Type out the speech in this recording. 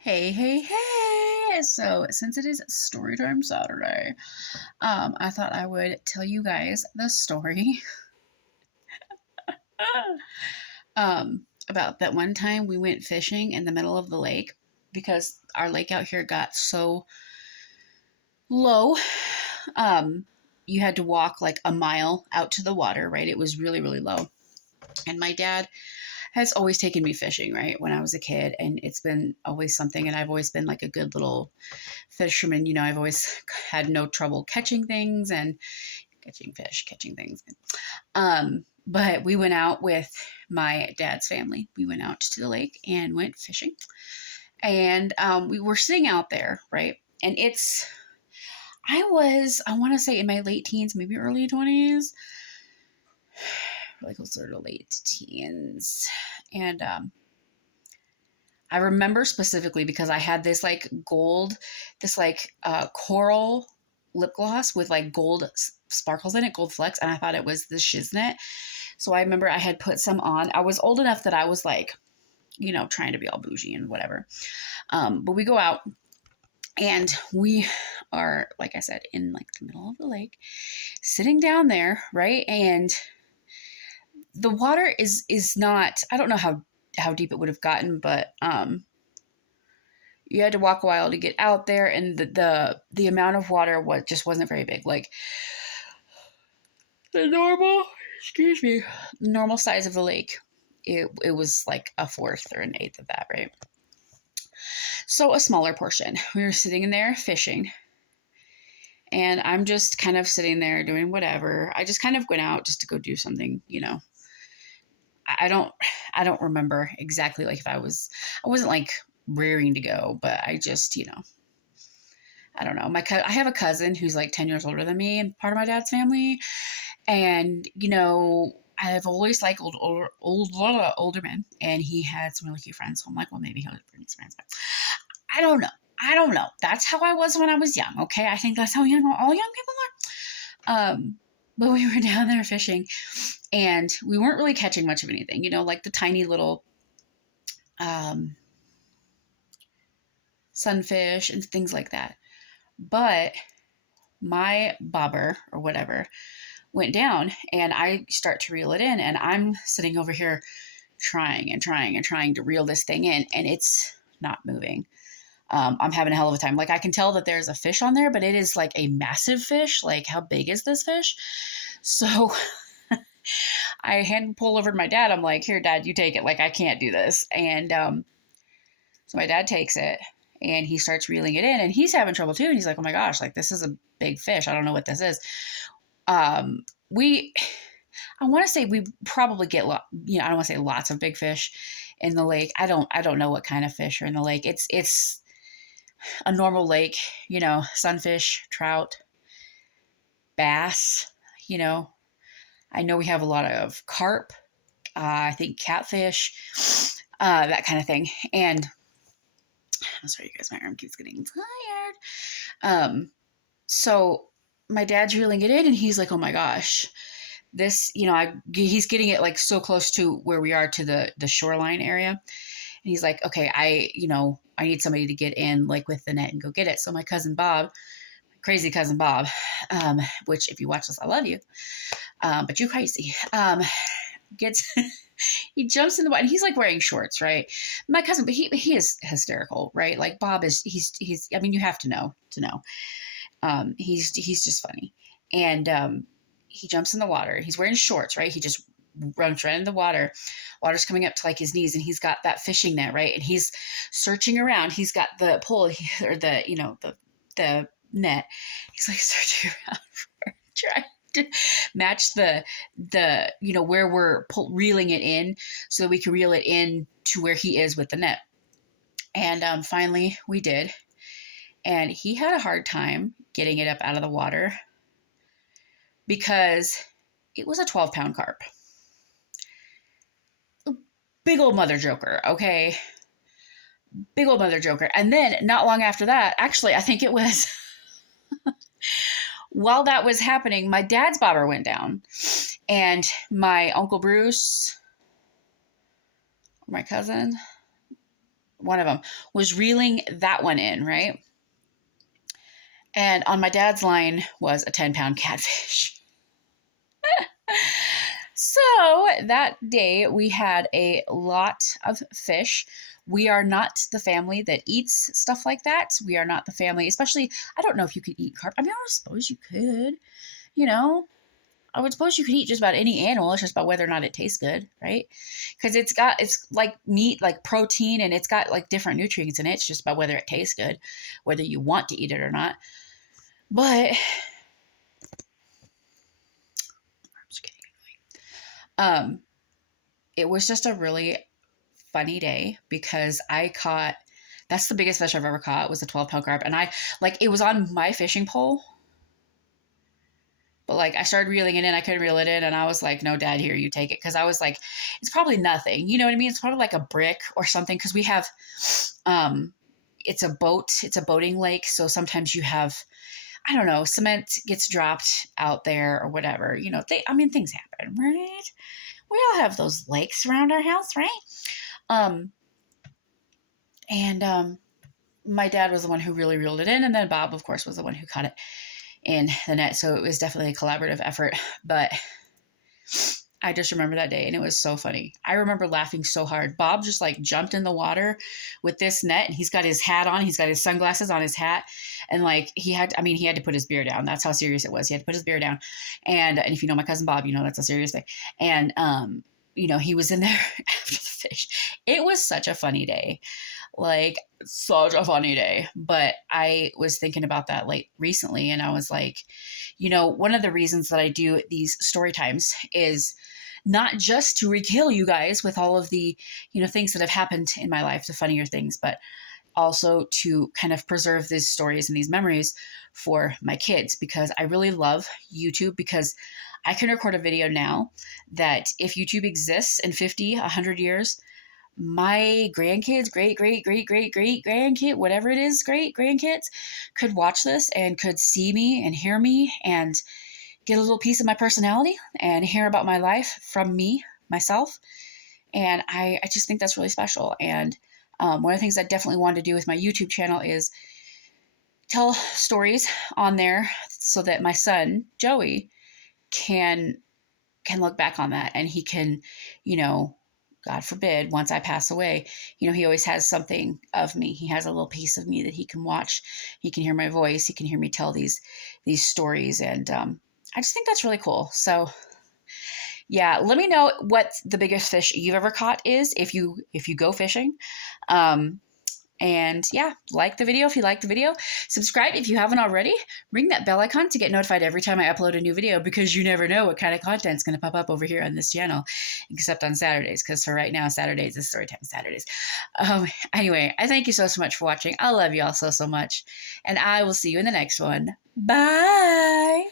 Hey, hey, hey! So, since it is Storytime Saturday, I thought I would tell you guys the story about that one time we went fishing in the middle of the lake because our lake out here got so low. Um, you had to walk like a mile out to the water, right? It was really, really low. And my dad has always taken me fishing, right, when I was a kid. And it's been always something. And I've always been like a good little fisherman. I've always had no trouble catching things and catching fish, catching things. But we went out with my dad's family. We went out to the lake and went fishing. And we were sitting out there, right? And I want to say in my late teens, maybe early 20s, like sort of late teens. And I remember specifically because I had this like gold, this like coral lip gloss with like gold sparkles in it, gold flecks, and I thought it was the shiznit. So I remember I had put some on. I was old enough that I was like, trying to be all bougie and whatever. But we go out and we are, like I said, in like the middle of the lake, sitting down there, right? And the water is not. I don't know how deep it would have gotten, but you had to walk a while to get out there, and the amount of water wasn't very big. Like the normal, excuse me, normal size of the lake, it was like a fourth or an eighth of that, right? So a smaller portion. We were sitting in there fishing, and I'm just kind of sitting there doing whatever. I just kind of went out just to go do something, I don't I don't remember exactly like if I wasn't like rearing to go, but I just, I don't know. I have a cousin who's like 10 years older than me and part of my dad's family. And, I've always liked older men, and he had some really cute friends. So I'm like, well, maybe he'll bring his friends, but I don't know. I don't know. That's how I was when I was young. Okay. I think that's how all young people are. But we were down there fishing and we weren't really catching much of anything, like the tiny little, um, sunfish and things like that. But my bobber or whatever went down and I start to reel it in, and I'm sitting over here trying and trying and trying to reel this thing in, and it's not moving. I'm having a hell of a time. Like I can tell that there's a fish on there, but it is like a massive fish. Like how big is this fish? So I hand pull over to my dad. I'm like, here, dad, you take it. Like I can't do this. And so my dad takes it and he starts reeling it in, and he's having trouble too. And he's like, oh my gosh, like this is a big fish. I don't know what this is. We I want to say we probably get I don't want to say lots of big fish in the lake. I don't know what kind of fish are in the lake. It's a normal lake, sunfish, trout, bass, you know. I know we have a lot of carp, I think catfish, that kind of thing. And I'm sorry, you guys, my arm keeps getting tired. So my dad's reeling it in, and he's like, "Oh my gosh, this, he's getting it like so close to where we are to the shoreline area." And he's like, "Okay, I need somebody to get in like with the net and go get it." So my cousin Bob, crazy cousin Bob, which if you watch this, I love you, but you crazy, gets he jumps in the water, and he's like wearing shorts, right? My cousin, but he is hysterical, right? Like Bob is he's I mean, you have to know. He's just funny. And he jumps in the water. He's wearing shorts, right? He just runs right in the water. Water's coming up to like his knees, and he's got that fishing net, right? And he's searching around. He's got the pole or the net. He's like searching around for trying to match the where we're reeling it in, so that we can reel it in to where he is with the net. And finally, we did. And he had a hard time getting it up out of the water because it was a 12-pound carp. Big old mother joker, okay? Big old mother joker. And then not long after that, actually, I think it was while that was happening, my dad's bobber went down. And my Uncle Bruce, my cousin, one of them, was reeling that one in, right? And on my dad's line was a 10-pound catfish. So that day we had a lot of fish. We are not the family that eats stuff like that. We are not the family, especially, I don't know if you could eat carp. I mean, I suppose you could, you know, I would suppose you could eat just about any animal. It's just about whether or not it tastes good, right? Because it's like meat, like protein, and it's got like different nutrients in it. It's just about whether it tastes good, whether you want to eat it or not. But I'm just kidding. Um, it was just a really funny day because I caught, that's the biggest fish I've ever caught, was a 12-pound carp. And I, like, it was on my fishing pole, but like I started reeling it in. I couldn't reel it in. And I was like, no, Dad, here, you take it. Cause I was like, it's probably nothing. You know what I mean? It's probably like a brick or something. Cause we have, it's a boating lake. So sometimes you have, I don't know, cement gets dropped out there or whatever, you know, things happen, right? We all have those lakes around our house, right? Um, and my dad was the one who really reeled it in, and then Bob, of course, was the one who caught it in the net. So it was definitely a collaborative effort. But I just remember that day, and it was so funny. I remember laughing so hard. Bob just like jumped in the water with this net, and he's got his hat on. He's got his sunglasses on his hat, and like he had to put his beer down. That's how serious it was. He had to put his beer down, and if you know my cousin Bob, you know that's a serious thing. And he was in there after the fish. It was such a funny day. Like, such a funny day. But I was thinking about that recently, and I was like, one of the reasons that I do these story times is not just to regale you guys with all of the, things that have happened in my life, the funnier things, but also to kind of preserve these stories and these memories for my kids, because I really love YouTube, because I can record a video now that if YouTube exists in 50, 100 years, my grandkids, great grandkid, whatever it is, great grandkids, could watch this and could see me and hear me and get a little piece of my personality and hear about my life from me, myself. And I just think that's really special. And one of the things I definitely wanted to do with my YouTube channel is tell stories on there so that my son, Joey, can look back on that, and he can, God forbid, once I pass away, he always has something of me. He has a little piece of me that he can watch. He can hear my voice. He can hear me tell these stories. And I just think that's really cool. So yeah, let me know what the biggest fish you've ever caught is if you go fishing. And yeah, like the video if you like the video. Subscribe if you haven't already. Ring that bell icon to get notified every time I upload a new video, because you never know what kind of content is going to pop up over here on this channel, except on Saturdays, because for right now, Saturdays is Storytime Saturdays. Anyway, I thank you so much for watching. I love you all so much, and I will see you in the next one. Bye!